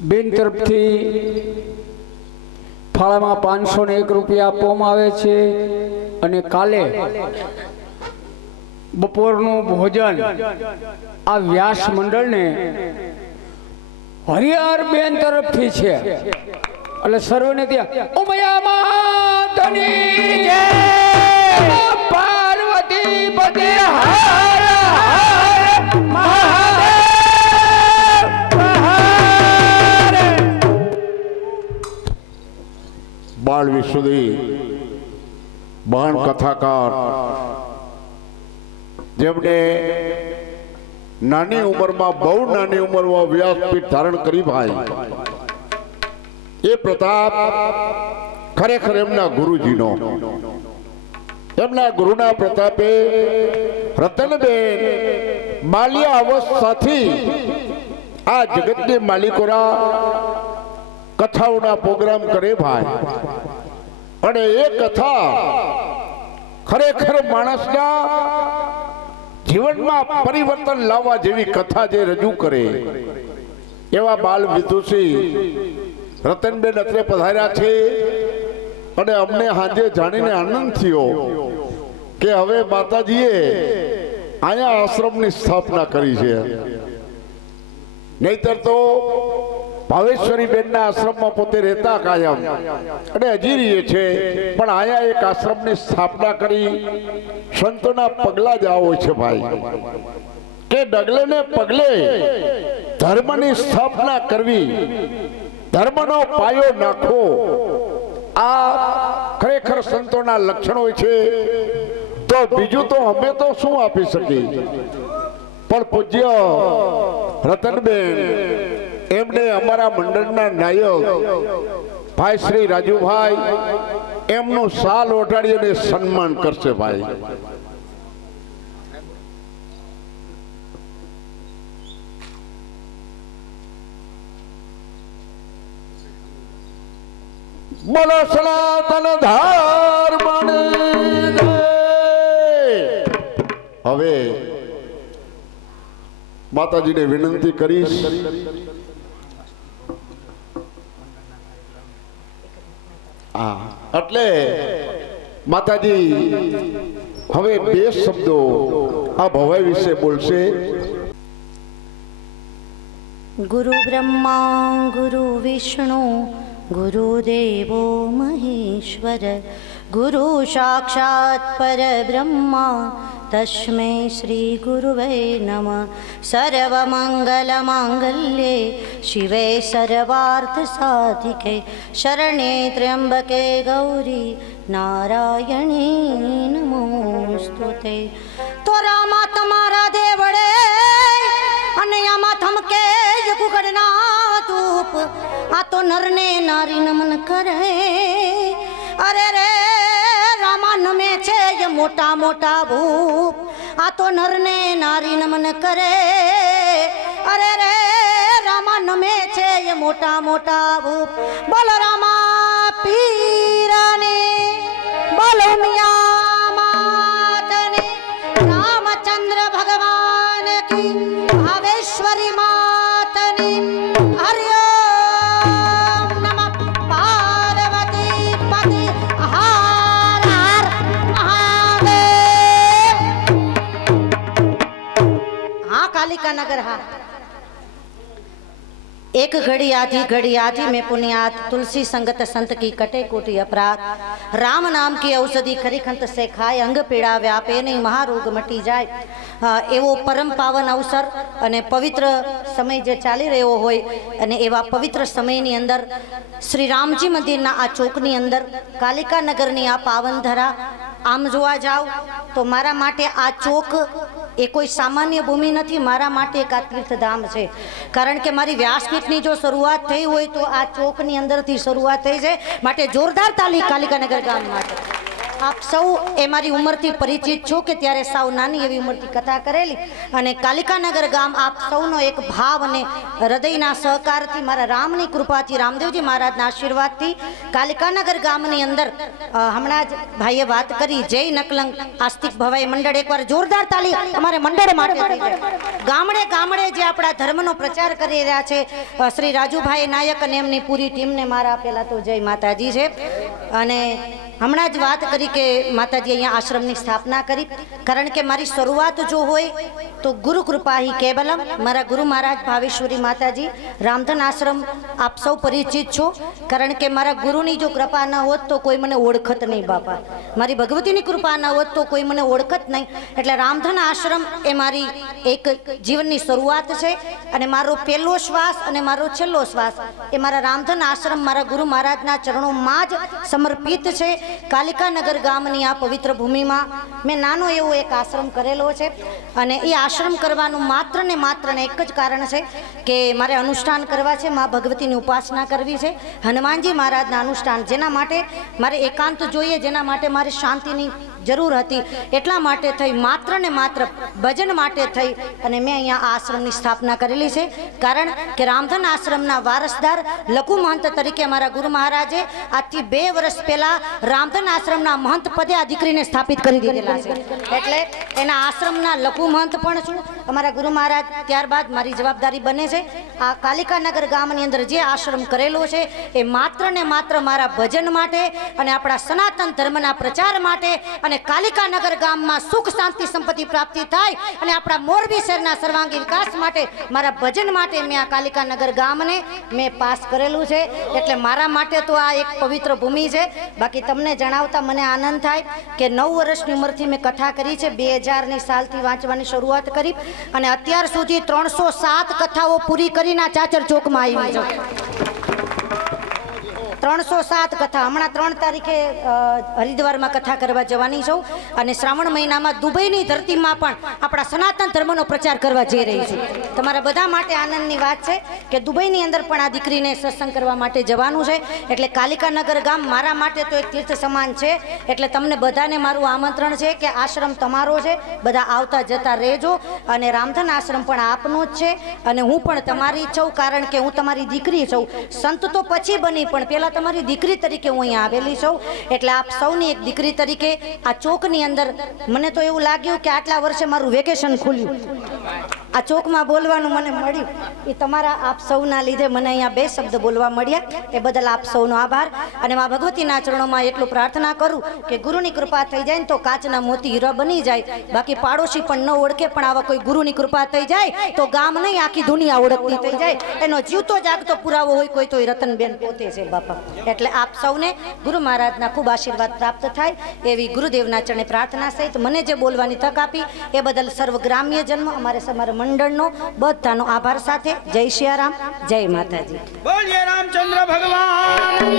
બેન તરફથી ફાળામાં પાંચસો ને એક રૂપિયા આપવામાં આવે છે અને કાલે બપોરનું ભોજન આ વ્યાસ મંડળને હરિહર બેન તરફથી છે. એટલે સર્વને ત્યાં ઉમયા પાર્વતી હર હર બાળ સુધી મહાન કથાકાર. જેમણે નાની ઉંમરમાં, બહુ નાની ઉંમરમાં વ્યાસપીઠ ધારણ કરી ભાઈ. એ પ્રતાપ ખરેખર એમના ગુરુજીનો. એમના ગુરુના પ્રતાપે રતનબેન બાલ્યા અવસ્થાથી આ જગતની માલિકોના કથાઓના પ્રોગ્રામ કરે ભાઈ. અને એ કથા ખરેખર માણસના જીવનમાં પરિવર્તન લાવવા જેવી કથા જે રજૂ કરે, એવા બાલ વિદુષી રતનબેન અત્રે પધાર્યા છે. અને અમને હાજે જાણીને આનંદ થયો કે હવે માતાજીએ અહીંયા આશ્રમની સ્થાપના કરી છે. નહીતર તો ભાવેશ્વરી બેનના આશ્રમમાં પોતે રહેતા કાયમ. અને હજી રહીએ છે પણ અહીંયા એક આશ્રમની સ્થાપના કરી. સંતોના પગલા જ આવો છે ભાઈ. કે ડગલે ને પગલે ધર્મની સ્થાપના કરવી. ધર્મનો પાયો નાખવો. આ ખરેખર સંતોના લક્ષણો છે. તો બીજું તો અમે તો શું આપી શકીએ? પણ પૂજ્ય રતનબેન એમને અમારા મંડળના નાયક ભાઈ શ્રી રાજુભાઈ, એમનું સાલ ઓઢાડી અને સન્માન કરશે ભાઈ બોલો સનાતન ધર્મની જય. હવે માતાજીને વિનંતી કરીશ હા એટલે માતાજી હવે બે શબ્દો આ ભવાઈ વિશે બોલશે. ગુરુ બ્રહ્મા ગુરુ વિષ્ણુ ગુરુદેવો મહેશ્વર ગુરુ સાક્ષાત પરબ્રહ્મા तस्मै શ્રી ગુરુવે નમ સર્વમંગલમાંગલ્યે શિવે સર્વાર્થસાધિકે શરણે ત્ર્યંબકે ગૌરી નારાયણી નમોસ્તુતે તો રામા તમારા દેવડે અને આમાં થમકે જ કુકડના ધૂપ આ તો નરને નારી નમન કરે. અરે રે, રામા નમે છે એ મોટા મોટા ભૂપ. આ તો નરને નારી નમન કરે. અરે રે, રામા નમે છે એ મોટા મોટા ભૂપ. નગર હા. એક ઘડી આધી ઘડી આધી મેં પુનિયાત તુલસી સંગત સંત કી કટે કોટી અપરાધ. રામ નામ કી ઔષધિ ખરીખંત સે ખાય અંગ પીડા વ્યાપે નહીં, મહારોગ મટી જાય. એવો પરમ પાવન અવસર અને પવિત્ર સમય જે ચાલી રહ્યો હોય અને એવા પવિત્ર સમયની અંદર શ્રી રામજી મંદિરના આ ચોકની અંદર, કાલિકા નગરની આ પાવન ધરા આમ જોવા જાઓ તો મારા માટે આ ચોક એ કોઈ સામાન્ય ભૂમિ નથી, મારા માટે એક આ તીર્થધામ છે. કારણ કે મારી વ્યાસપીઠની જો શરૂઆત થઈ હોય તો આ ચોકની અંદરથી શરૂઆત થઈ છે. માટે જોરદાર તાલી કાલિકાનગર ગામ માટે. આપ સૌ એ મારી ઉંમરથી પરિચિત છો કે ત્યારે સાવ નાની એવી ઉંમરથી કથા કરેલી અને કાલિકાનગર ગામ આપ સૌનો એક ભાવ અને હૃદયના સહકારથી, મારા રામની કૃપાથી, રામદેવજી મહારાજના આશીર્વાદથી કાલિકાનગર ગામની અંદર હમણાં જ ભાઈએ વાત કરી, જય નકલંગ આસ્તિક ભવાઈ મંડળ એકવાર જોરદાર તાલી અમારે મંડળ માટે ગામડે ગામડે જે આપણા ધર્મનો પ્રચાર કરી રહ્યા છે શ્રી રાજુભાઈ નાયક અને એમની પૂરી ટીમને મારા પહેલાં તો જય માતાજી છે. અને હમણાં જ વાત કરી કે માતાજી અહીંયા આશ્રમની સ્થાપના કરી. કારણ કે મારી શરૂઆત જો હોય તો ગુરુ કૃપાહી કેવલમ. મારા ગુરુ મહારાજ ભાવેશ્વરી માતાજી, રામધન આશ્રમ, આપ સૌ પરિચિત છો. કારણ કે મારા ગુરુની જો કૃપા ન હોત તો કોઈ મને ઓળખત નહીં બાપા. મારી ભગવતીની કૃપા ન હોત તો કોઈ મને ઓળખત નહીં. એટલે રામધન આશ્રમ એ મારી એક જીવનની શરૂઆત છે અને મારો પહેલો શ્વાસ અને મારો છેલ્લો શ્વાસ એ મારા રામધન આશ્રમ મારા ગુરુ મહારાજના ચરણોમાં જ સમર્પિત છે. કાલિકાનગર ગામની આ પવિત્ર ભૂમિમાં મેં નાનો એવો એક આશ્રમ કરેલો છે અને એ આશ્રમ કરવાનું માત્ર ને માત્ર ને એક જ કારણ છે કે મારે અનુષ્ઠાન કરવા છે, મા ભગવતીની ઉપાસના કરવી છે. હનુમાનજી મહારાજના અનુષ્ઠાન જેના માટે મારે એકાંત જોઈએ, જેના માટે મારે શાંતિની જરૂર હતી. એટલા માટે થઈ માત્ર ને માત્ર ભજન માટે થઈ અને મેં અહીંયા આશ્રમની સ્થાપના કરેલી છે. કારણ કે રામધન આશ્રમના વારસદાર લઘુ મહંત તરીકે અમારા ગુરુ મહારાજે આજથી બે વર્ષ પહેલા રામધન આશ્રમના મહંત પદે આ દીકરીને સ્થાપિત કરી દીધેલા છે. એટલે એના આશ્રમના લઘુ મહંત પણ છું. અમારા ગુરુ મહારાજ ત્યારબાદ મારી જવાબદારી બને છે. આ કાલિકાનગર ગામની અંદર જે આશ્રમ કરેલો છે, એ માત્ર ને માત્ર મારા ભજન માટે અને આપણા સનાતન ધર્મના પ્રચાર માટે અને કાલિકાનગર ગામમાં સુખ, શાંતિ, સંપત્તિ પ્રાપ્તિ થાય અને આપણા મોરબી શહેરના સર્વાંગી વિકાસ માટે, મારા ભજન માટે મેં આ કાલિકાનગર ગામને મેં પાસ કરેલું છે. એટલે મારા માટે તો આ એક પવિત્ર ભૂમિ છે. બાકી તમને જણાવતા મને આનંદ થાય કે નવ વર્ષની ઉંમરથી મેં કથા કરી છે. બે હજારની સાલથી વાંચવાની શરૂઆત કરી અને અત્યાર સુધી ત્રણસો સાત કથાઓ પૂરી કરીને ચાચર ચોકમાં આવી છું. ત્રણસો સાત કથા. હમણાં ત્રણ તારીખે હરિદ્વારમાં કથા કરવા જવાની છું અને શ્રાવણ મહિનામાં દુબઈની ધરતીમાં પણ આપણા સનાતન ધર્મનો પ્રચાર કરવા જઈ રહી છું. તમારા બધા માટે આનંદની વાત છે કે દુબઈની અંદર પણ આ દીકરીને સત્સંગ કરવા માટે જવાનું છે. એટલે કાલિકાનગર ગામ મારા માટે તો એક તીર્થ સમાન છે. એટલે તમને બધાને મારું આમંત્રણ છે કે આશ્રમ તમારો છે. બધા આવતા જતા રહેજો અને રામધન આશ્રમ પણ આપનો જ છે. અને હું પણ તમારી છું કારણ કે હું તમારી દીકરી છું. સંત તો પછી બની, પણ પહેલાં તમારી દીકરી તરીકે હું અહીંયા આવેલી છું. એટલે આપ સૌની એક દીકરી તરીકે આ ચોકની અંદર મને તો એવું લાગ્યું કે આટલા વર્ષે મારું વેકેશન ખુલ્યું. આ ચોકમાં બોલવાનું મને મળ્યું. એ તમારા આપ સૌના લીધે મને અહીંયા બે શબ્દ બોલવા મળ્યા. એ બદલ આપ સૌનો આભાર. અને મા ભગવતીના ચરણોમાં એટલું પ્રાર્થના કરું કે ગુરુની કૃપા થઈ જાય ને તો કાચના મોતી હીરા બની જાય. બાકી પાડોશી પણ ન ઓળખે, પણ આવા કોઈ ગુરુની કૃપા થઈ જાય તો ગામ નહીં, આખી દુનિયા ઓળખતી થઈ જાય. એનો જીવતો જાગતો પુરાવો હોય, કોઈ તો એ રતનબેન પોતે છે બાપા. એટલે આપ સૌને ગુરુ મહારાજના ખૂબ આશીર્વાદ પ્રાપ્ત થાય એવી ગુરુદેવના ચરણે પ્રાર્થના સહિત મને જે બોલવાની તક આપી, એ બદલ સર્વ ગ્રામ્ય જન્મ અમારે અમારા મંડળનો બધાનો આભાર સાથે જય સિયારામ જય માતાજી. બોલીએ રામચંદ્ર ભગવાન.